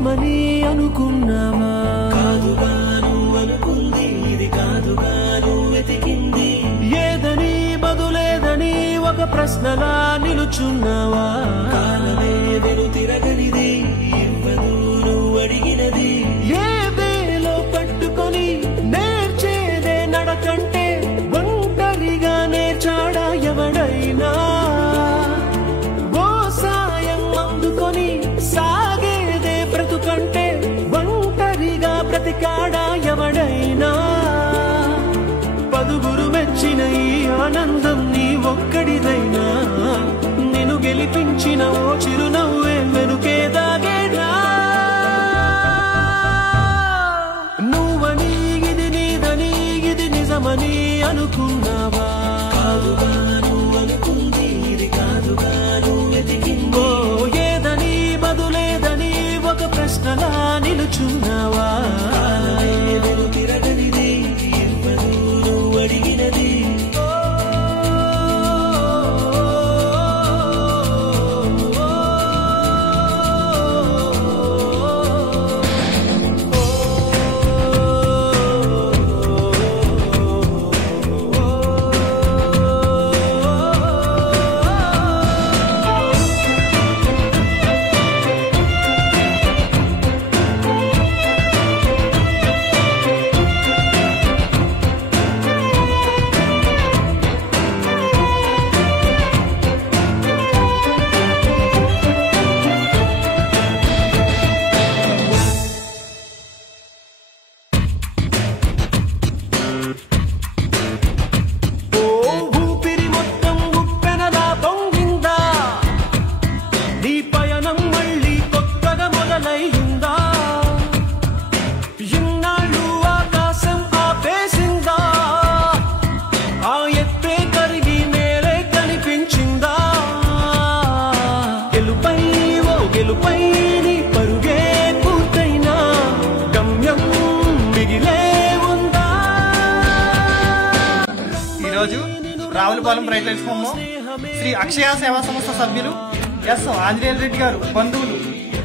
నిజమని అనుకున్నావా? కాదుగాను అనుకుంది ఇది కాదుగాను వెతికింది ఏదని బదులేదని ఒక ప్రశ్నలా నిలుచున్నావా? కాలమే వెను తిరగనిది ఇవ్వదు నువ్వు అడిగినది ఏ వేలో పట్టుకొని నేర్చేదే నడకంటే ఒంటరిగా నేర్చాడా ఎవడైనా? ఓ సాయం అందుకొని సాగేదే బ్రతుకంటే ఒంటరిగా బ్రతికాడా ఎవడైనా? పదుగురు మెచ్చిన ఈ ఆనందం నీ ఒక్కడిదైనా నిన్ను గెలిపించిన ఓ చిరునవ్వే వెనుకే దాగేనా? నువ్వని ఇది నీదని ఇది నిజమని అనుకున్నావా? కాదుగాను అనుకుంది ఇది కాదుగాను వెతికిందో ఏదని బదులేదని ఒక ప్రశ్నలా నిలుచున్నావా? వెను తిరగనిది ఇవ్వదు నువ్వు అడిగినది రావులపాలెం రైతుల హోమం శ్రీ అక్షయ సేవా సంస్థ సభ్యులు ఎస్ ఆంజనేయ రెడ్డి గారు బంధువులు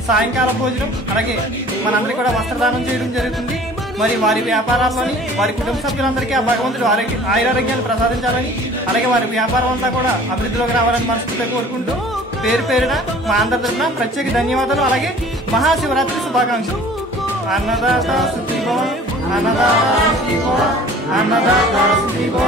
సాయంకాల భోజనం అలాగే మనందరికీ కూడా వస్త్రదానం చేయడం జరుగుతుంది. మరి వారి వ్యాపారాల్లోని వారి కుటుంబ సభ్యులందరికీ ఆ భగవంతుడు ఆయురారోగ్యాలు ప్రసాదించాలని అలాగే వారి వ్యాపారం అంతా కూడా అభివృద్ధిలోకి రావాలని మనస్ఫూర్తిగా కోరుకుంటూ పేరు పేరున మా అందరి తరఫున ప్రత్యేక ధన్యవాదాలు అలాగే మహాశివరాత్రి శుభాకాంక్షలు. అన్నదాత సుఖీభవ అన్నదాత సుఖీభవ అన్నదాత సుఖీభవ.